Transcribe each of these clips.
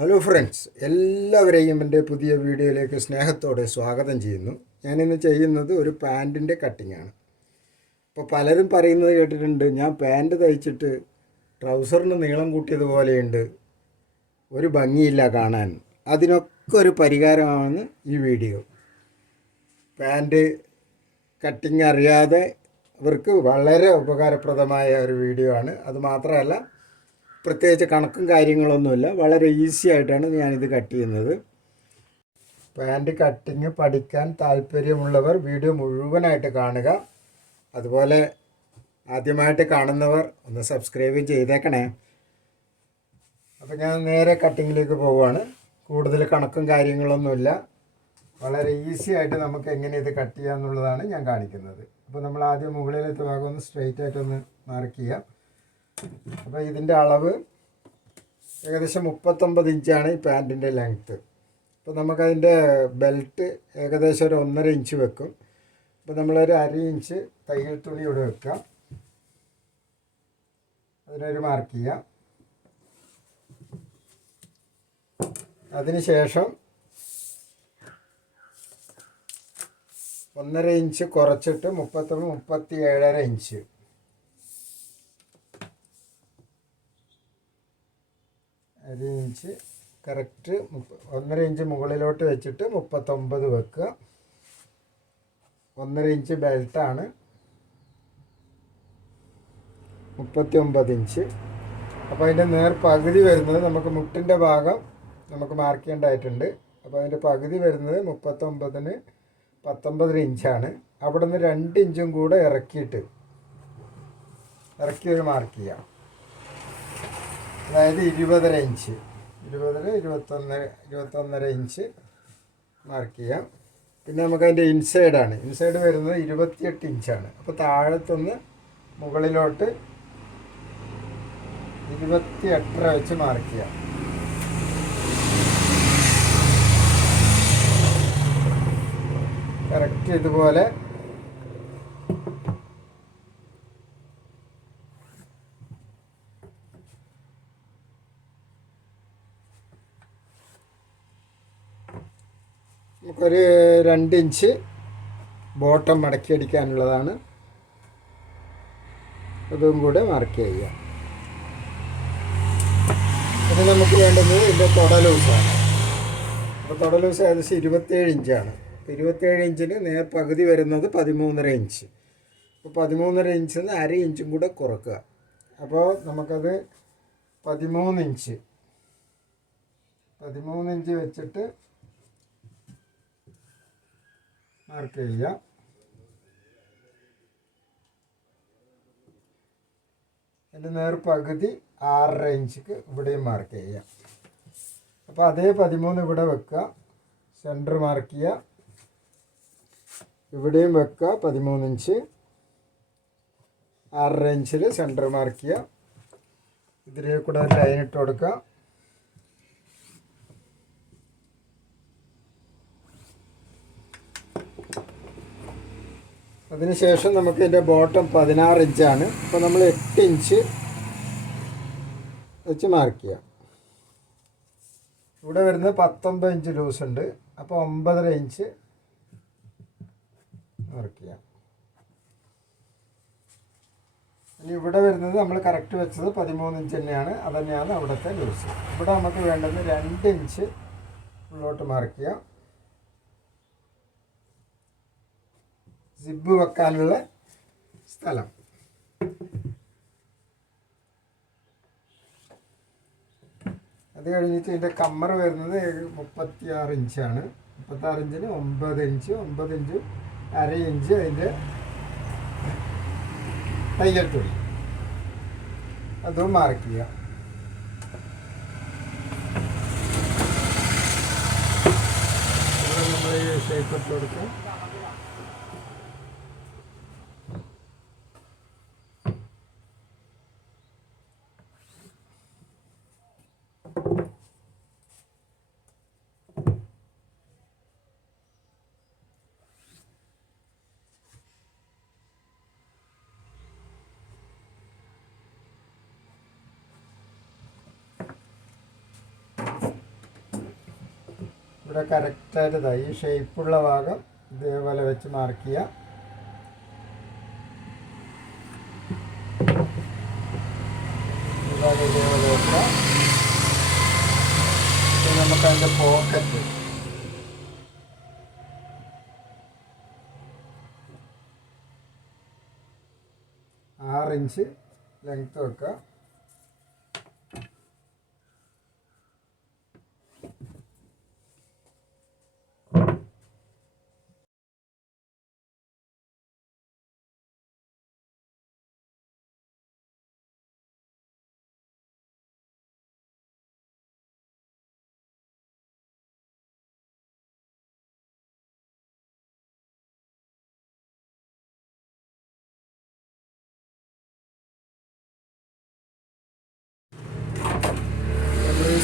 Hello friends, എല്ലാവരെയും എൻ്റെ പുതിയ വീഡിയോയിലേക്ക് സ്നേഹത്തോടെ സ്വാഗതം ചെയ്യുന്നു. ഞാനിന്ന് ചെയ്യുന്നത് ഒരു പാൻറ്റിൻ്റെ കട്ടിങ്ങാണ്. അപ്പോൾ പലരും പറയുന്നത് കേട്ടിട്ടുണ്ട്, ഞാൻ പാൻറ്റ് തയ്ച്ചിട്ട് ട്രൗസറിന് നീളം കൂട്ടിയതുപോലെയുണ്ട്, ഒരു ഭംഗിയില്ല കാണാൻ. അതിനൊക്കെ ഒരു പരിഹാരമാണ് ഈ വീഡിയോ. പാൻറ്റ് കട്ടിങ് അറിയാതെ അവർക്ക് വളരെ ഉപകാരപ്രദമായ ഒരു വീഡിയോ ആണ്. അതുമാത്രമല്ല, പ്രത്യേകിച്ച് കണക്കും കാര്യങ്ങളൊന്നുമില്ല, വളരെ ഈസി ആയിട്ടാണ് ഞാനിത് കട്ട് ചെയ്യുന്നത്. പാൻറ്റ് കട്ടിങ് പഠിക്കാൻ താല്പര്യമുള്ളവർ വീഡിയോ മുഴുവനായിട്ട് കാണുക. അതുപോലെ ആദ്യമായിട്ട് കാണുന്നവർ ഒന്ന് സബ്സ്ക്രൈബ് ചെയ്തേക്കണേ. അപ്പോൾ ഞാൻ നേരെ കട്ടിങ്ങിലേക്ക് പോവുകയാണ്. കൂടുതൽ കണക്കും കാര്യങ്ങളൊന്നുമില്ല, വളരെ ഈസി ആയിട്ട് നമുക്ക് എങ്ങനെ ഇത് കട്ട് ചെയ്യുക എന്നുള്ളതാണ് ഞാൻ കാണിക്കുന്നത്. അപ്പോൾ നമ്മൾ ആദ്യം മുകളിലത്തെ ഭാഗം ഒന്ന് സ്ട്രെയിറ്റ് ആയിട്ടൊന്ന് മാർക്ക് ചെയ്യാം. അപ്പോൾ ഇതിൻ്റെ അളവ് ഏകദേശം 39 ഇഞ്ചാണ് ഈ പാൻറ്റിൻ്റെ ലെങ്ത്ത്. അപ്പോൾ നമുക്കതിൻ്റെ ബെൽറ്റ് ഏകദേശം ഒരു 1.5 ഇഞ്ച് വെക്കും. അപ്പോൾ നമ്മളൊരു 1/2 ഇഞ്ച് തയ്യൽ തുണി ഇവിടെ വെക്കാം, അതിനൊരു മാർക്ക് ചെയ്യാം. അതിനുശേഷം 1.5 ഇഞ്ച് കുറച്ചിട്ട് 37.5 ഇഞ്ച്, ഒരു ഇഞ്ച് കറക്റ്റ് 1.5 ഇഞ്ച് മുകളിലോട്ട് വെച്ചിട്ട് 39 വെക്കുക. 1.5 ഇഞ്ച് ബെൽറ്റാണ്, 39 ഇഞ്ച്. അപ്പോൾ അതിൻ്റെ പകുതി വരുന്നത് നമുക്ക് മുട്ടിൻ്റെ ഭാഗം നമുക്ക് മാർക്ക് ചെയ്യേണ്ടതായിട്ടുണ്ട്. അപ്പോൾ അതിൻ്റെ പകുതി വരുന്നത് 39-ന് 19 ഇഞ്ചാണ്. അവിടെ നിന്ന് 2 ഇഞ്ചും കൂടെ ഇറക്കി ഒരു മാർക്ക് ചെയ്യാം. അതായത് 20.5 ഇഞ്ച്, 21.5 ഇഞ്ച് മാർക്ക് ചെയ്യാം. പിന്നെ നമുക്കതിൻ്റെ ഇൻസൈഡ് വരുന്നത് 28 ഇഞ്ചാണ്. അപ്പോൾ താഴത്തുനിന്ന് മുകളിലോട്ട് 28.5 വെച്ച് മാർക്ക് ചെയ്യാം. കറക്റ്റ് ഇതുപോലെ നമുക്കൊരു 2 ഇഞ്ച് ബോട്ടം മടക്കി അടിക്കാനുള്ളതാണ്, അതും കൂടെ മാർക്ക് ചെയ്യാം. ഇത് നമുക്ക് വേണ്ടത് ഇതിൻ്റെ തുട ലൂസാണ്. അപ്പോൾ തുട ലൂസ് ഏകദേശം 27 ഇഞ്ചാണ്. 27 ഇഞ്ചിന് പകുതി വരുന്നത് 13.5 ഇഞ്ച്. അപ്പോൾ 13.5 ഇഞ്ചിൽ നിന്ന് 1/2 ഇഞ്ചും കൂടെ കുറക്കുക. അപ്പോൾ നമുക്കത് 13 ഇഞ്ച് വെച്ചിട്ട് മാർക്ക് ചെയ്യുക. അതിൻ്റെ പകുതി 6.5 ഇഞ്ചിക്ക് ഇവിടെയും മാർക്ക് ചെയ്യുക. അപ്പോൾ അതേ 13 ഇവിടെ വെക്കുക, സെൻറ്റർ മാർക്ക് ചെയ്യുക, ഇവിടെയും വെക്കുക 13 ഇഞ്ച്, 6.5 ഇഞ്ചിൽ സെൻറ്റർ മാർക്ക് ചെയ്യുക. ഇതിലേക്ക് കൂടെ ലൈൻ ഇട്ട് കൊടുക്കുക. അതിനുശേഷം നമുക്ക് ഇതിൻ്റെ ബോട്ടം 16 ഇഞ്ചാണ്. അപ്പോൾ നമ്മൾ 8 ഇഞ്ച് വെച്ച് മാർക്ക് ചെയ്യാം. ഇവിടെ വരുന്നത് 19 ഇഞ്ച് ലൂസ് ഉണ്ട്. അപ്പോൾ 9.5 ഇഞ്ച് മാർക്ക് ചെയ്യാം. ഇനി ഇവിടെ വരുന്നത് നമ്മൾ കറക്റ്റ് വെച്ചത് 13 ഇഞ്ച് തന്നെയാണ്, അതുതന്നെയാണ് അവിടുത്തെ ലൂസ്. ഇവിടെ നമുക്ക് വേണ്ടത് 2 ഇഞ്ച് ഉള്ളോട്ട് മാർക്ക് ചെയ്യാം. സിബ് വെക്കാനുള്ള സ്ഥലം. അത് കഴിഞ്ഞിട്ട് ഇതിൻ്റെ കമ്മർ വരുന്നത് 36 ഇഞ്ചാണ്. 36 ഇഞ്ചിന് 9 ഇഞ്ച്, 9 ഇഞ്ച് 1/2 ഇഞ്ച് അതിൻ്റെ തയ്യൽ തുണി, അതും മാർക്ക് ചെയ്യാം. നമ്മൾ ഷേപ്പ് ഇട്ട് കൊടുക്കാം. ഇവിടെ കറക്റ്റായിട്ട് ഇതാ ഈ ഷേപ്പുള്ള ഭാഗം ഇതേപോലെ വെച്ച് മാർക്ക് ചെയ്യാം. ഇതേപോലെ വെക്കാം. നമുക്ക് അതിൻ്റെ പോക്കറ്റ് 6 ഇഞ്ച് ലെങ്ത്ത് വെക്കുക.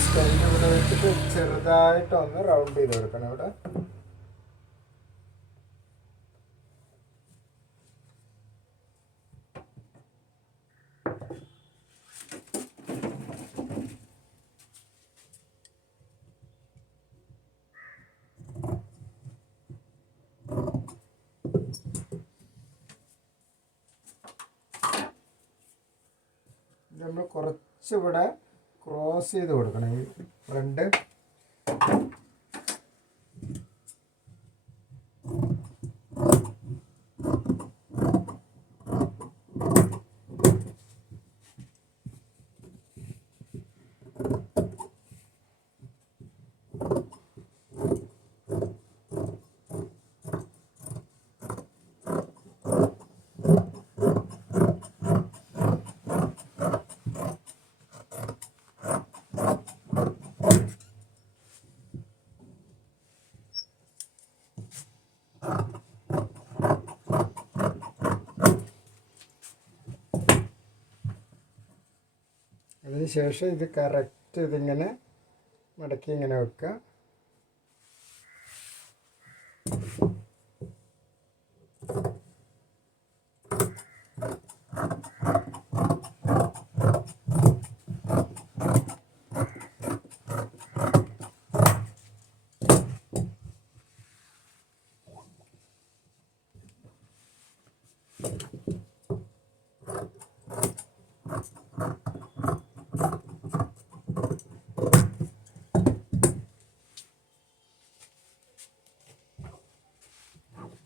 സ്പെല്ലിന് ഇവിടെ വെച്ചിട്ട് ചെറുതായിട്ടൊന്ന് റൗണ്ട് ചെയ്ത് കൊടുക്കണം. ഇവിടെ നമ്മൾ കുറച്ചിവിടെ ക്രോസ് ചെയ്ത് കൊടുക്കണം ഈ ഫ്രണ്ട്. അതിന് ശേഷം ഇത് കറക്റ്റ് ഇതിങ്ങനെ മടക്കി ഇങ്ങനെ വെക്കുക.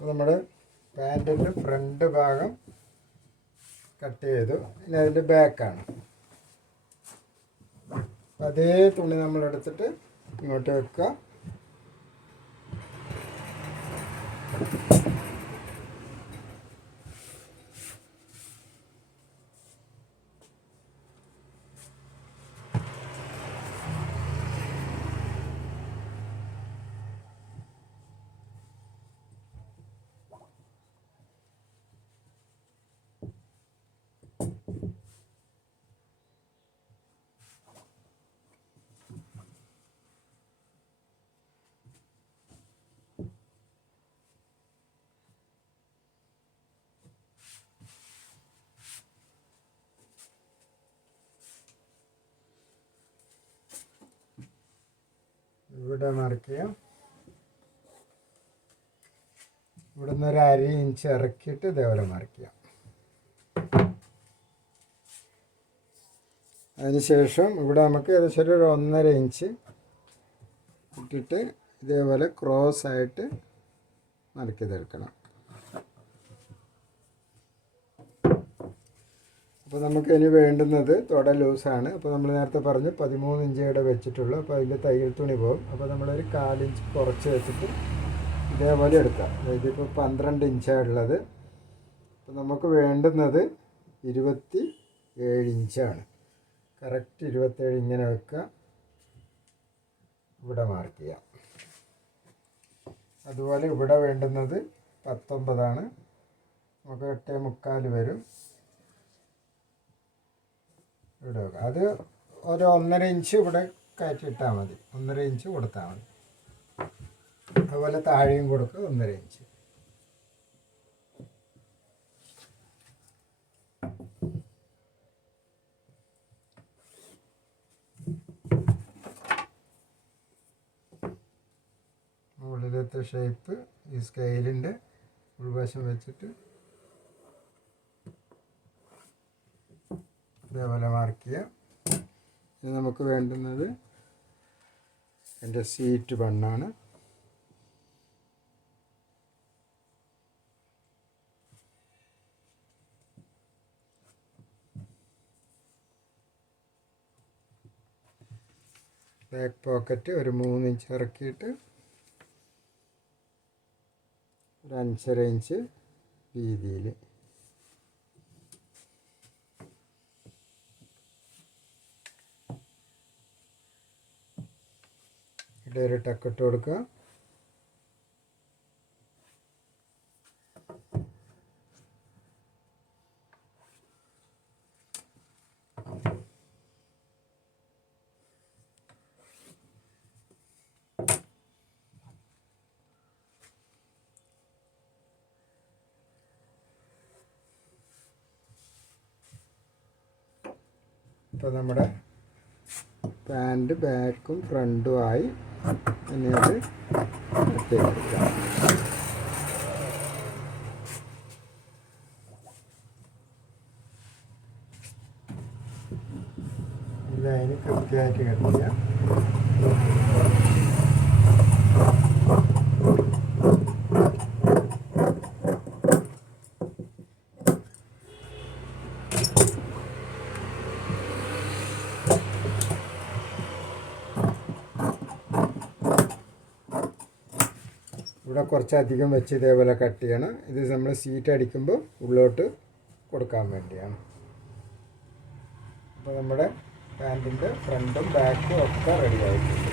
നമ്മുടെ പാൻറ്റിൻ്റെ ഫ്രണ്ട് ഭാഗം കട്ട് ചെയ്തു. ഇനി അതിൻ്റെ ബാക്കാണ്. അതേ തുണി നമ്മളെടുത്തിട്ട് ഇങ്ങോട്ട് വെക്കുക. ഇവിടെ മാർക്ക് ചെയ്യാം. ഇവിടെ നിന്ന് ഒരു 1/2 ഇഞ്ച് ഇറക്കിയിട്ട് ഇതേപോലെ മാർക്ക് ചെയ്യാം. അതിനുശേഷം ഇവിടെ നമുക്ക് ഏകദേശം ഒരു 1.5 ഇഞ്ച് ഇട്ടിട്ട് ഇതേപോലെ ക്രോസ് ആയിട്ട് മാർക്ക് ചെയ്തെടുക്കണം. അപ്പോൾ നമുക്ക് ഇനി വേണ്ടുന്നത് തുട ലൂസാണ്. അപ്പോൾ നമ്മൾ നേരത്തെ പറഞ്ഞു 13 ഇഞ്ച് ഇവിടെ വെച്ചിട്ടുള്ളൂ. അപ്പോൾ അതിൽ തയ്യൽ തുണി പോകും. അപ്പോൾ നമ്മളൊരു 1/4 ഇഞ്ച് കുറച്ച് വെച്ചിട്ട് ഇതേപോലെ എടുക്കാം. ഇതിപ്പോൾ 12 ഇഞ്ചാണ് ഉള്ളത്. അപ്പോൾ നമുക്ക് വേണ്ടുന്നത് 27 ഇഞ്ചാണ്. കറക്റ്റ് 27 ഇങ്ങനെ വെക്കുക. ഇവിടെ മാർക്ക് ചെയ്യാം. അതുപോലെ ഇവിടെ വേണ്ടുന്നത് 19 നമുക്ക് 8.25 വരും. ഇവിടെ വെക്കുക. അത് ഒരു 1.5 ഇഞ്ച് ഇവിടെ കയറ്റിയിട്ടാൽ മതി. 1.5 ഇഞ്ച് കൊടുത്താൽ മതി. അതുപോലെ താഴെയും കൊടുക്കുക 1.5 ഇഞ്ച്. ഇങ്ങനത്തെ ഷേപ്പ് ഈ സ്കെയിലിൻ്റെ ഉൾവശം വെച്ചിട്ട് ഇതേപോലെ മാർക്ക് ചെയ്യാം. ഇനി നമുക്ക് വേണ്ടുന്നത് എൻ്റെ സീറ്റ് ബണ്ണാണ്. ബാക്ക് പോക്കറ്റ് ഒരു 3 ഇഞ്ച് ഇറക്കിയിട്ട് ഒരു 5.5 ഇഞ്ച് വീതിയിൽ ഇവിടെ ഒരു ടക്കിട്ട് കൊടുക്കുക. ഇപ്പോൾ നമ്മുടെ പാൻറ്റ് ബാക്കും ഫ്രണ്ടും ആയി. ഇനി അത് കട്ട് ചെയ്തെടുക്കാം. ഇതതിന് കൃത്യമായിട്ട് കട്ട് ചെയ്യാം. ഇവിടെ കുറച്ചധികം വെച്ച് ഇതേപോലെ കട്ട് ചെയ്യണം. ഇത് നമ്മൾ സീറ്റ് അടിക്കുമ്പോൾ ഉള്ളോട്ട് കൊടുക്കാൻ വേണ്ടിയാണ്. അപ്പോൾ നമ്മുടെ പാൻറ്റിൻ്റെ ഫ്രണ്ടും ബാക്കും ഒക്കെ റെഡി ആയിട്ടുണ്ട്.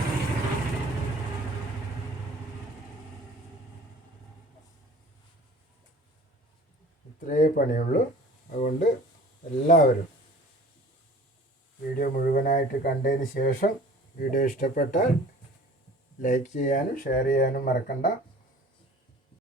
ഇത്രയേ പണിയുള്ളൂ. അതുകൊണ്ട് എല്ലാവരും വീഡിയോ മുഴുവനായിട്ട് കണ്ടതിന് ശേഷം വീഡിയോ ഇഷ്ടപ്പെട്ടാൽ ലൈക്ക് ചെയ്യാനും ഷെയർ ചെയ്യാനും മറക്കണ്ട.